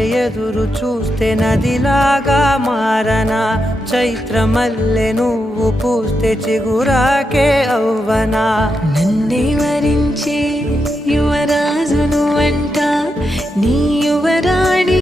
ఎదురు చూస్తే నదిలాగా మారనా, చైత్రమల్లె నువ్వు పూస్తే చిగురాకే అవ్వనా. నన్నే వరించే యువరాజును అంట నీ యువరాణి